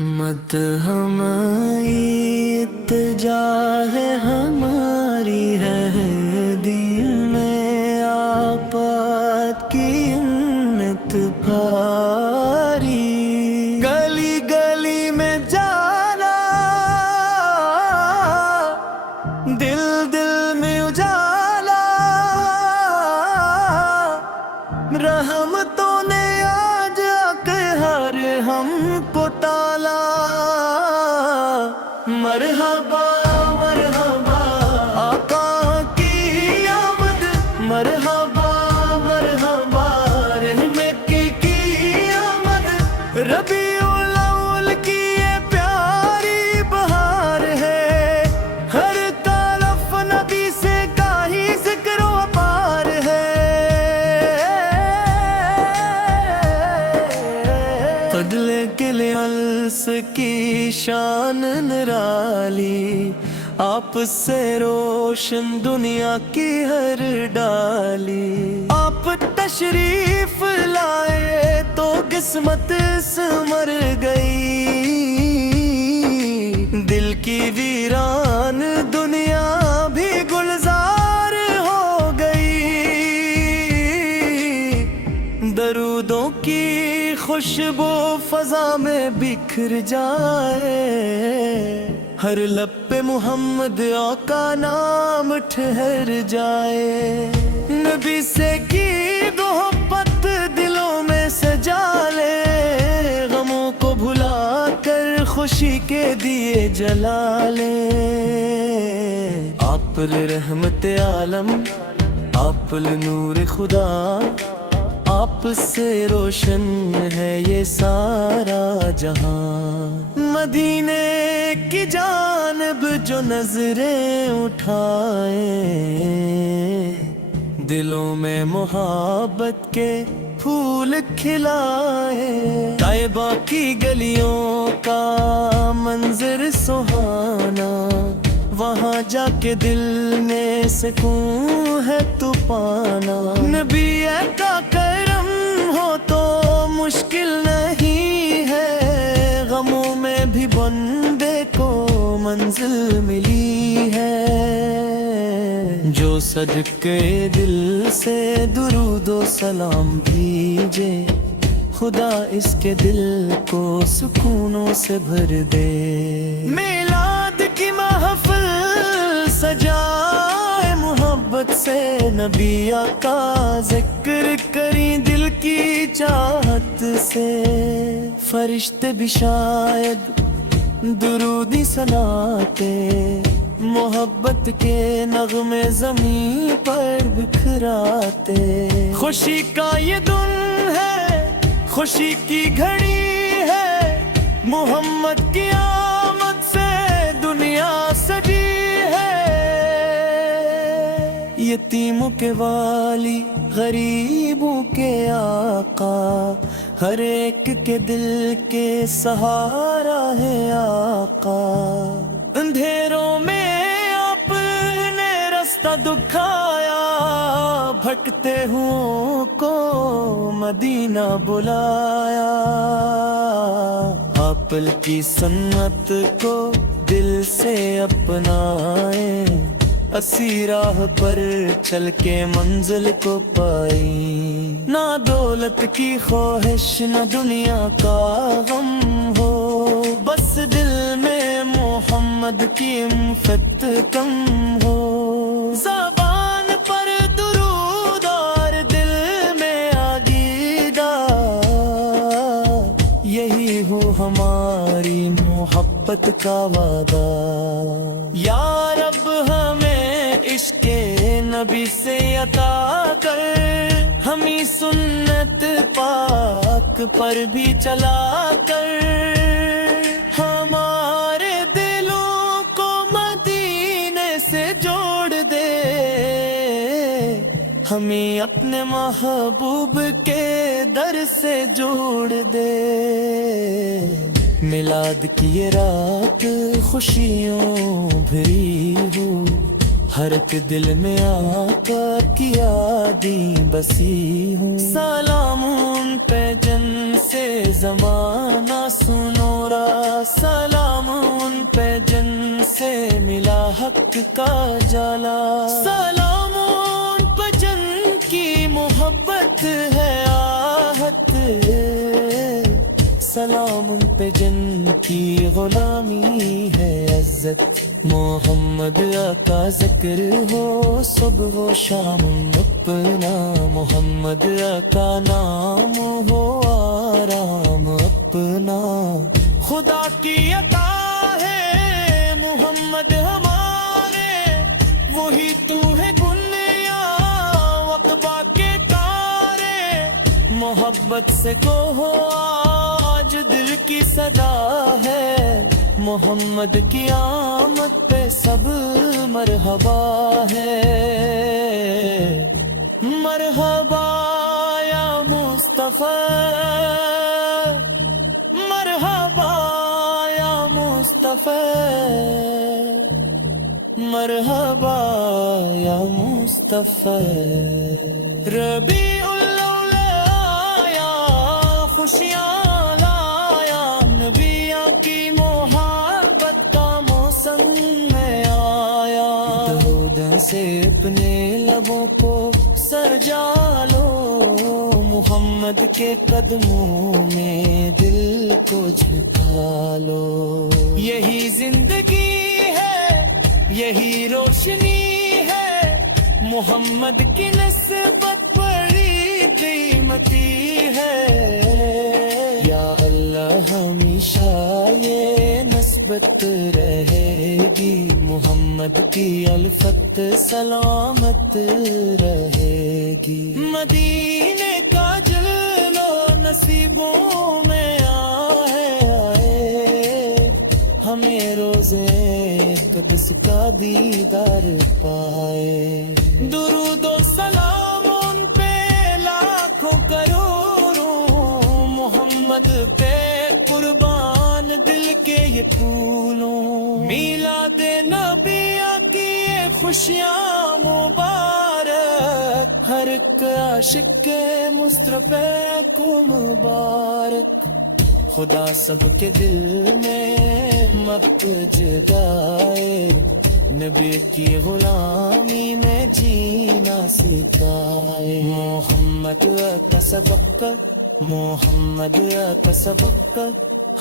मत हमारी इत्तजा है हमारी है दिल में आपात की उन्नत भारी गली गली में जाना दिल दिल में उजाला रहमतों ने आज आके हर हमको ताला मरहबा मरहबा आका की आमद मरहबा मरहबा रहमत की आमद रबीउल अव्वल की ये प्यारी बहार है हर तरफ नबी से का ही जिक्र अपार है फजले के लिए अलस की शान निराली आप से रोशन दुनिया की हर डाली आप तशरीफ लाए तो किस्मत संवर गई दिल की वीरान दुनिया भी गुलजार हो गई दरूदों की खुशबू फजा में बिखर जाए हर लब पे मोहम्मद आका नाम ठहर जाए नबी से की मोहब्बत दिलों में सजा ले गमों को भुला कर खुशी के दिए जला ले आप रहमत आलम आप नूर खुदा आप से रोशन है ये सारा जहां मदीने की जानब जो नजरें उठाए दिलों में मोहब्बत के फूल खिलाए तैबा की गलियों का मंजर सुहाना वहाँ जाके दिल में सुकून है तू पाना नबी का करम हो तो मुश्किल नहीं है गमों में भी बंदे को मंजिल मिली है जो सदके दिल से दुरूदो सलाम भेजे खुदा इसके दिल को सुकूनों से भर दे मिलाद की महफिल सजाए मोहब्बत से नबी आका जिक्र करी दिल की चाहत से फरिश्ते भी शायद दुरूदी सनाते मोहब्बत के नगमे ज़मीं पर बिखराते खुशी का ये दिन है खुशी की घड़ी है मोहम्मद की आमद से दुनिया सजी है यतीमों के वाली गरीबों के आका हर एक के दिल के सहारा है आका अंधेरों में आपने रास्ता दिखाया भटकते हुओं को मदीना बुलाया आपल की सन्नत को दिल से अपनाए असी राह पर चल के मंजिल को पाई ना दौलत की ख्वाहिश न दुनिया का गम हो बस दिल में मोहम्मद की उल्फत कम हो ज़बान पर दुरूद और दिल में आगीदा यही हो हमारी मोहब्बत का वादा या रब हमें इश्क़े नबी से अता कर हमी सुन्नत पाक पर भी चला कर हमारे दिलों को मदीने से जोड़ दे हमें अपने महबूब के दर से जोड़ दे मिलाद की ये रात खुशियों भरी हो ہر ایک دل میں آقا کی یادیں بسی ہوں، سلام ان پہ جن سے زمانہ سنورا، سلام ان پہ جن سے ملا حق کا جالا، سلام ان پہ جن کی محبت ہے آہت، سلام ان پہ جن کی غلامی ہے عزت، محمد آقا ذکر ہو صبح و شام اپنا، محمد آقا نام ہو آرام اپنا، خدا کی عطا ہے محمد ہمارے، وہی تو ہے گنیا وقبہ کے تارے، محبت سے کہو آج دل کی صدا ہے، محمد کی آمد پہ سب مرحبا ہے، مرحبا یا مصطفیٰ، مرحبا یا مصطفیٰ، مرحبا یا مصطفیٰ، ربیع الاول آیا خوشیاں لایا، نبیوں کی محبت کا موسم میں آیا، درود سے اپنے لبوں کو سجا لو، محمد کے قدموں میں دل کو جھکا لو، یہی زندگی ہے یہی روشنی ہے، محمد کی نسبت بڑی قیمتی ہے، یا اللہ ہمیشہ یہ نسبت رہے گی، محمد کی الفت سلامت رہے گی، مدینے کا جلوہ نصیبوں میں آئے، ہمیں روزے قدس کا دیدار پائے، درود و سلام ان پہ لاکھوں کروڑوں، محمد پہ قربان دل کے یہ پھولوں، میلاد نبی کی یہ خوشیاں مبارک، ہر ایک عاشق کے مصطفیٰ کو مبارک، خدا سب کے دل میں مقت جگائے، نبی کی غلامی میں جینا سکھائے، محمد کا سبق، محمد کا سبق،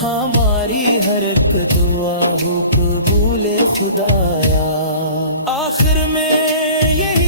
ہماری ہر ایک دعا ہو قبول خدایا، آخر میں یہ